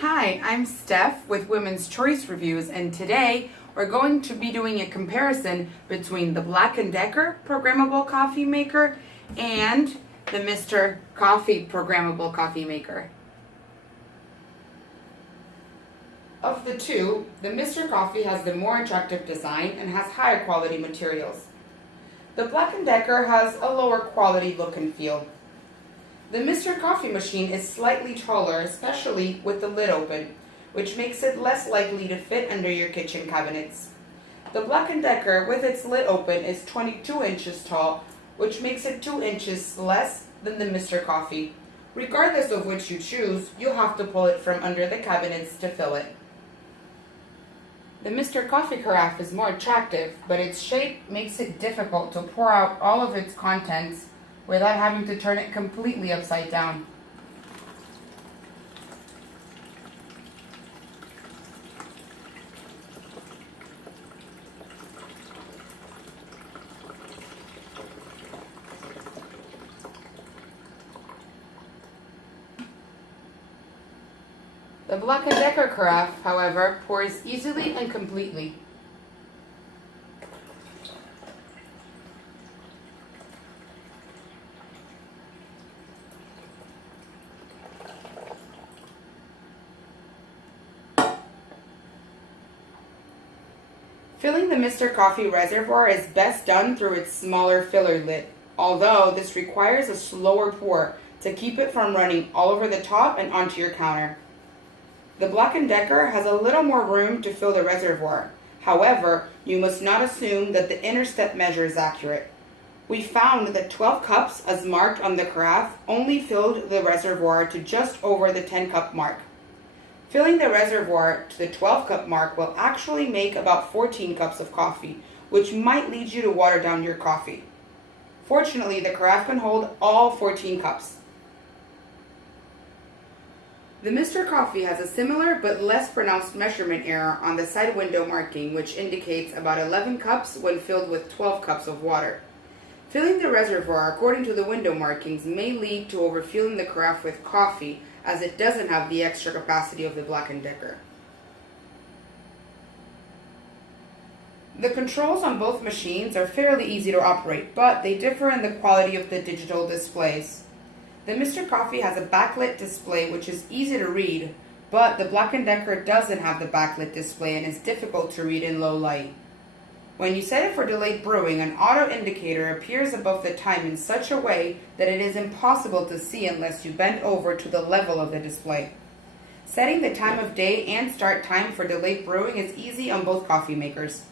Hi, I'm Steph with Women's Choice Reviews, and today we're going to be doing a comparison between the Black+Decker Programmable Coffee Maker and the Mr. Coffee Programmable Coffee Maker. Of the two, the Mr. Coffee has the more attractive design and has higher quality materials. The Black+Decker has a lower quality look and feel. The Mr. Coffee machine is slightly taller, especially with the lid open, which makes it less likely to fit under your kitchen cabinets. The Black+Decker with its lid open is 22 inches tall, which makes it 2 inches less than the Mr. Coffee. Regardless of which you choose, you'll have to pull it from under the cabinets to fill it. The Mr. Coffee carafe is more attractive, but its shape makes it difficult to pour out all of its contents without having to turn it completely upside down. The Black+Decker carafe, however, pours easily and completely. Filling the Mr. Coffee reservoir is best done through its smaller filler lid, although this requires a slower pour to keep it from running all over the top and onto your counter. The Black+Decker has a little more room to fill the reservoir. However, you must not assume that the inner step measure is accurate. We found that 12 cups, as marked on the carafe, only filled the reservoir to just over the 10-cup mark. Filling the reservoir to the 12-cup mark will actually make about 14 cups of coffee, which might lead you to water down your coffee. Fortunately, the carafe can hold all 14 cups. The Mr. Coffee has a similar but less pronounced measurement error on the side window marking, which indicates about 11 cups when filled with 12 cups of water. Filling the reservoir according to the window markings may lead to overfilling the carafe with coffee, as it doesn't have the extra capacity of the Black+Decker. The controls on both machines are fairly easy to operate, but they differ in the quality of the digital displays. The Mr. Coffee has a backlit display which is easy to read, but the Black+Decker doesn't have the backlit display and is difficult to read in low light. When you set it for delayed brewing, an auto indicator appears above the time in such a way that it is impossible to see unless you bend over to the level of the display. Setting the time of day and start time for delayed brewing is easy on both coffee makers.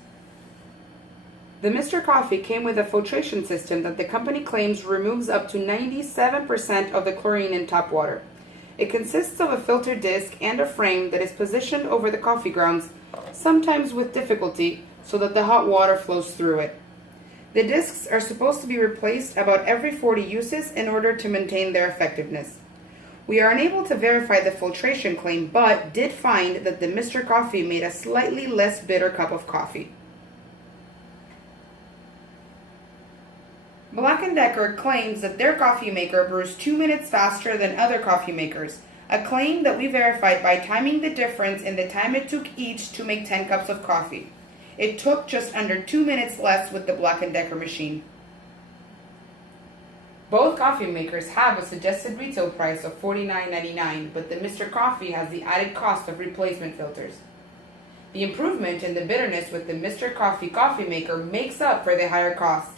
The Mr. Coffee came with a filtration system that the company claims removes up to 97% of the chlorine in tap water. It consists of a filter disc and a frame that is positioned over the coffee grounds, sometimes with difficulty, so that the hot water flows through it. The discs are supposed to be replaced about every 40 uses in order to maintain their effectiveness. We are unable to verify the filtration claim, but did find that the Mr. Coffee made a slightly less bitter cup of coffee. Black+Decker claims that their coffee maker brews 2 minutes faster than other coffee makers, a claim that we verified by timing the difference in the time it took each to make 10 cups of coffee. It took just under 2 minutes less with the Black+Decker machine. Both coffee makers have a suggested retail price of $49.99, but the Mr. Coffee has the added cost of replacement filters. The improvement in the bitterness with the Mr. Coffee coffee maker makes up for the higher cost.